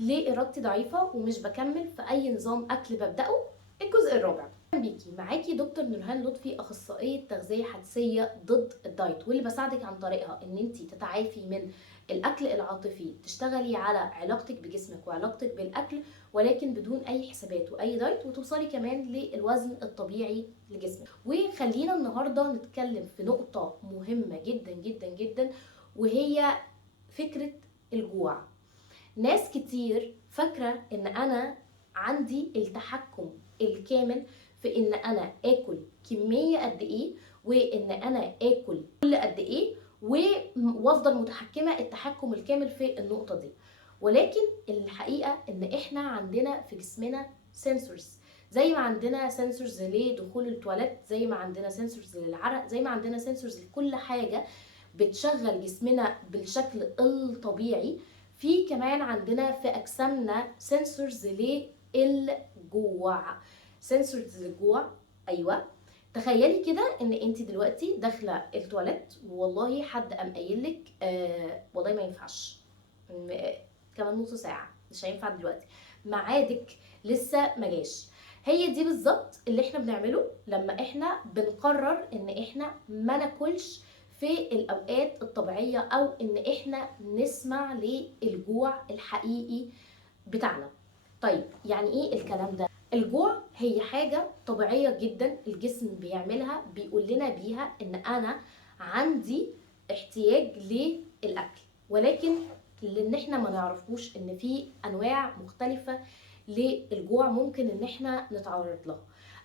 ليه ارادتي ضعيفه ومش بكمل في اي نظام اكل ببداه. الجزء الرابع. اهلا بيكي، معاكي دكتور نورهان لطفي، اخصائيه تغذيه حدسيه ضد الدايت، واللي بساعدك عن طريقها ان انت تتعافي من الاكل العاطفي، تشتغلي على علاقتك بجسمك وعلاقتك بالاكل ولكن بدون اي حسابات واي دايت، وتوصلي كمان للوزن الطبيعي لجسمك. وخلينا النهارده نتكلم في نقطه مهمه جدا جدا جدا، وهي فكره الجوع. ناس كتير فاكرة ان انا عندي التحكم الكامل في ان انا اكل كمية قد ايه، وان انا اكل كل قد ايه، وافضل متحكمة التحكم الكامل في النقطة دي. ولكن الحقيقة ان احنا عندنا في جسمنا سنسورز، زي ما عندنا سنسورز لدخول التواليت، زي ما عندنا سنسورز للعرق، زي ما عندنا سنسورز لكل حاجة بتشغل جسمنا بالشكل الطبيعي. في كمان عندنا في اجسامنا سنسورز للجوع. سنسورز للجوع، ايوه. تخيلي كده ان انت دلوقتي داخله التواليت، والله حد قام قايل لك والله ما ينفعش، كمان نص ساعه، مش هينفع دلوقتي، ميعادك لسه ما جاش. هي دي بالظبط اللي احنا بنعمله لما احنا بنقرر ان احنا ما ناكلش في الاوقات الطبيعيه، او ان احنا نسمع للجوع الحقيقي بتاعنا. طيب يعني ايه الكلام ده؟ الجوع هي حاجه طبيعيه جدا الجسم بيعملها، بيقول لنا بيها ان انا عندي احتياج للاكل، ولكن لان احنا ما نعرفوش ان في انواع مختلفه للجوع ممكن ان احنا نتعرض لها.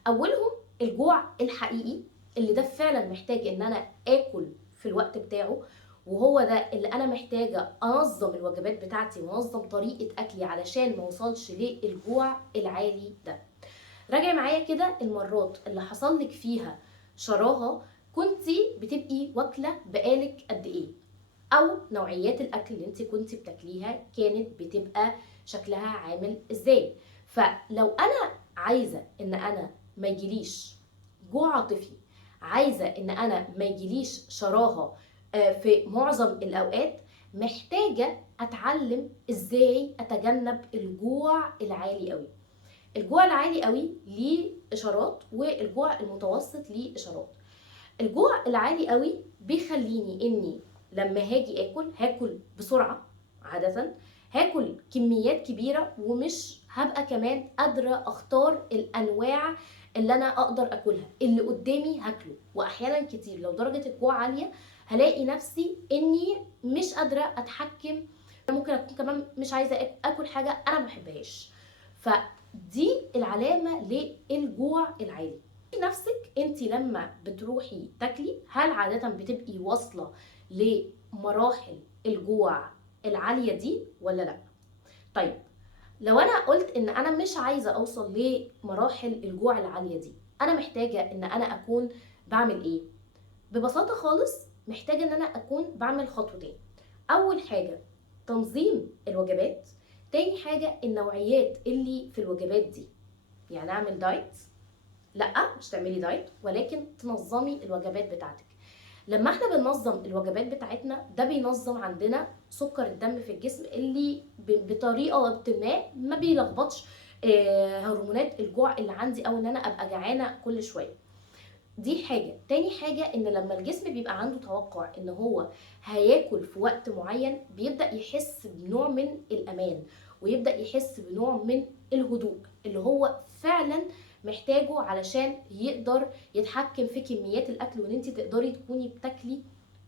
اولهم الجوع الحقيقي، اللي ده فعلا محتاج ان انا اكل في الوقت بتاعه، وهو ده اللي انا محتاجه انظم الوجبات بتاعتي وانظم طريقه اكلي علشان ما اوصلش للجوع العالي ده. راجع معايا كده المرات اللي حصل لك فيها شراهه، كنتي بتبقي واكله بقالك قد ايه، او نوعيات الاكل اللي انت كنتي بتاكليها كانت بتبقى شكلها عامل ازاي. فلو انا عايزه ان انا ما يجيليش جوع عاطفي، عايزه ان انا ما يجيليش شراهه في معظم الاوقات، محتاجه اتعلم ازاي اتجنب الجوع العالي قوي. الجوع العالي قوي ليه اشارات، والجوع المتوسط ليه اشارات. الجوع العالي قوي بيخليني اني لما هاجي اكل هاكل بسرعه، عاده هاكل كميات كبيره، ومش هبقى كمان قادره اختار الانواع اللي انا اقدر اكلها. اللي قدامي هاكله، واحيانا كتير لو درجه الجوع عاليه هلاقي نفسي اني مش قادره اتحكم. ممكن اكون كمان مش عايزه اكل حاجه انا ما بحبهاش. فدي العلامه للجوع العالي. نفسك انت لما بتروحي تاكلي، هل عاده بتبقي واصله لمراحل الجوع العاليه دي ولا لا؟ طيب لو انا قلت ان انا مش عايزه اوصل لمراحل الجوع العاليه دي، انا محتاجه ان انا اكون بعمل ايه؟ ببساطه خالص محتاجه ان انا اكون بعمل خطوتين. اول حاجه تنظيم الوجبات، تاني حاجه النوعيات اللي في الوجبات دي. يعني اعمل دايت؟ لا، مش تعملي دايت، ولكن تنظمي الوجبات بتاعتك. لما احنا بننظم الوجبات بتاعتنا، ده بينظم عندنا سكر الدم في الجسم، اللي بطريقه ما بيلخبطش هرمونات الجوع اللي عندي، او ان انا ابقى جعانه كل شويه. دي حاجه. تاني حاجه ان لما الجسم بيبقى عنده توقع ان هو هياكل في وقت معين، بيبدا يحس بنوع من الامان، ويبدا يحس بنوع من الهدوء اللي هو فعلا محتاجه علشان يقدر يتحكم في كميات الاكل، وان انت تقدري تكوني بتاكلي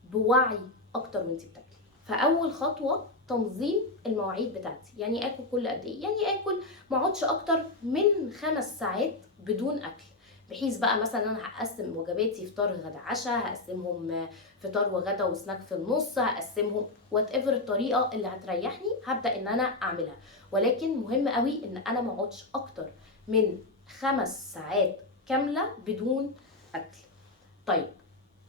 بوعي اكتر وانت بتاكلي. فاول خطوه تنظيم المواعيد بتاعتي. يعني اكل كل قد ايه؟ يعني اكل ما اقعدش اكتر من 5 ساعات بدون اكل، بحيث بقى مثلا انا هقسم وجباتي فطار غدا عشاء، هقسمهم فطار وغدا وسناك في النص، هقسمهم وات ايفر الطريقه اللي هتريحني هبدا ان انا اعملها. ولكن مهم قوي ان انا ما اقعدش اكتر من 5 ساعات كامله بدون اكل. طيب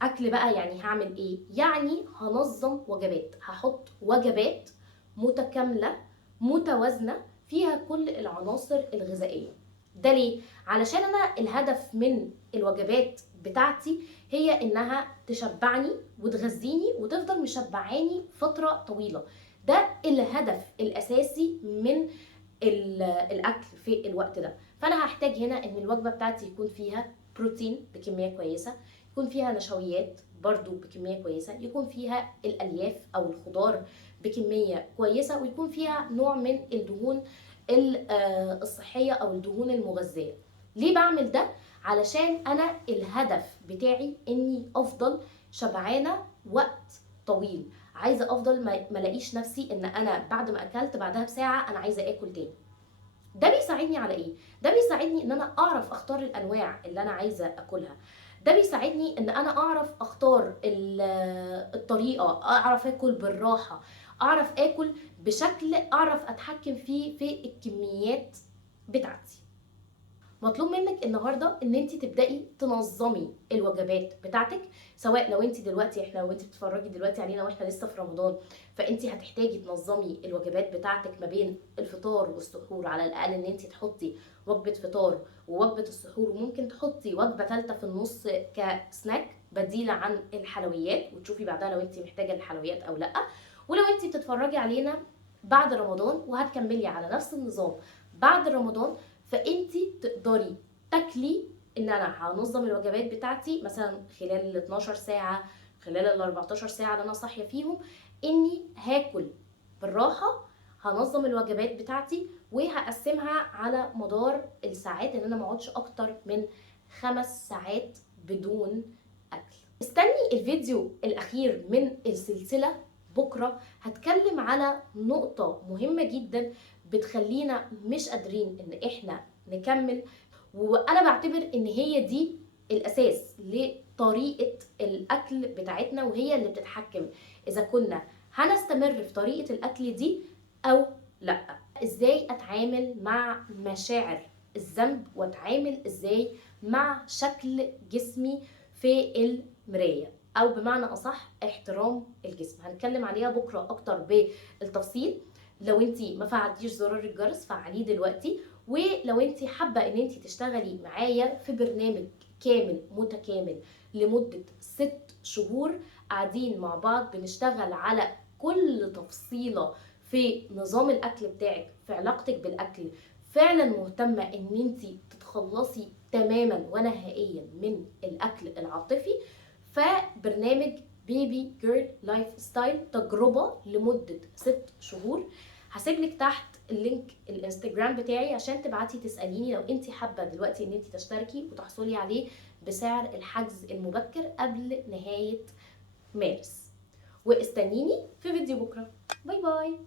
اكل بقى يعني هعمل ايه؟ يعني هنظم وجبات، هحط وجبات متكامله متوازنه فيها كل العناصر الغذائيه. ده ليه؟ علشان انا الهدف من الوجبات بتاعتي هي انها تشبعني وتغذيني وتفضل مشبعاني فتره طويله. ده الهدف الاساسي من الاكل في الوقت ده. فانا هحتاج هنا ان الوجبه بتاعتي يكون فيها بروتين بكميه كويسه، يكون فيها نشويات برضو بكميه كويسه، يكون فيها الالياف او الخضار بكميه كويسه، ويكون فيها نوع من الدهون الصحيه او الدهون المغذيه. ليه بعمل ده؟ علشان انا الهدف بتاعي اني افضل شبعانه وقت طويل، عايزه افضل ما الاقيش نفسي ان انا بعد ما اكلت بعدها بساعه انا عايزه اكل تاني. ده بيساعدني على ايه؟ ده بيساعدني ان انا اعرف اختار الانواع اللي انا عايزه اكلها، ده بيساعدني ان انا اعرف اختار الطريقه، اعرف اكل بالراحه، اعرف اكل بشكل اعرف اتحكم فيه في الكميات بتاعتي. مطلوب منك النهارده ان انت تبداي تنظمي الوجبات بتاعتك، سواء لو انت دلوقتي لو انت بتتفرجي دلوقتي علينا واحنا لسه في رمضان، فانت هتحتاجي تنظمي الوجبات بتاعتك ما بين الفطار والسحور. على الاقل ان انت تحطي وجبه فطار ووجبه السحور، وممكن تحطي وجبه ثالثه في النص كسناك بديله عن الحلويات، وتشوفي بعدها لو انت محتاجه الحلويات او لا. ولو انت بتتفرجي علينا بعد رمضان وهتكملي على نفس النظام بعد رمضان، فانت تقدري تاكلي ان انا هنظم الوجبات بتاعتي مثلا خلال ال 12 ساعه، خلال ال 14 ساعه اللي انا صاحيه فيهم، اني هاكل بالراحه، هنظم الوجبات بتاعتي وهقسمها على مدار الساعات، ان انا ما اقعدش اكتر من 5 ساعات بدون اكل. استني الفيديو الاخير من السلسله، بكره هتكلم على نقطه مهمه جدا بتخلينا مش قادرين ان احنا نكمل، وانا بعتبر ان هي دي الاساس لطريقه الاكل بتاعتنا، وهي اللي بتتحكم اذا كنا هنستمر في طريقه الاكل دي او لا. ازاي اتعامل مع مشاعر الذنب، واتعامل ازاي مع شكل جسمي في المرايه، او بمعنى اصح احترام الجسم. هنتكلم عليها بكره اكتر بالتفصيل. لو انتي ما فعلتيش زرار الجرس فعليه دلوقتي، ولو انتي حابه ان انتي تشتغلي معايا في برنامج كامل متكامل لمده 6 شهور قاعدين مع بعض بنشتغل على كل تفصيله في نظام الاكل بتاعك، في علاقتك بالاكل، فعلا مهتمه ان انتي تتخلصي تماما ونهائيا من الاكل العاطفي، فبرنامج بيبي جيرل لايف ستايل تجربه لمده 6 شهور. هسيب لك تحت اللينك الانستجرام بتاعي عشان تبعتي تساليني لو انت حابه دلوقتي ان انت تشتركي وتحصلي عليه بسعر الحجز المبكر قبل نهايه مارس. واستنيني في فيديو بكره. باي باي.